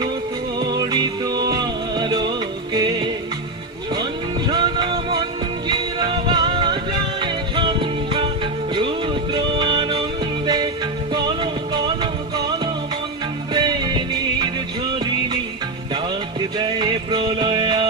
তড়িত আলোকে ঝনঝন মঞ্জির বাজায় ঝঞ্ঝা রুদ্র আনন্দে কল কল কল মন্ত্রে নির্ঝরিণী ডাক দেয় প্রলয়া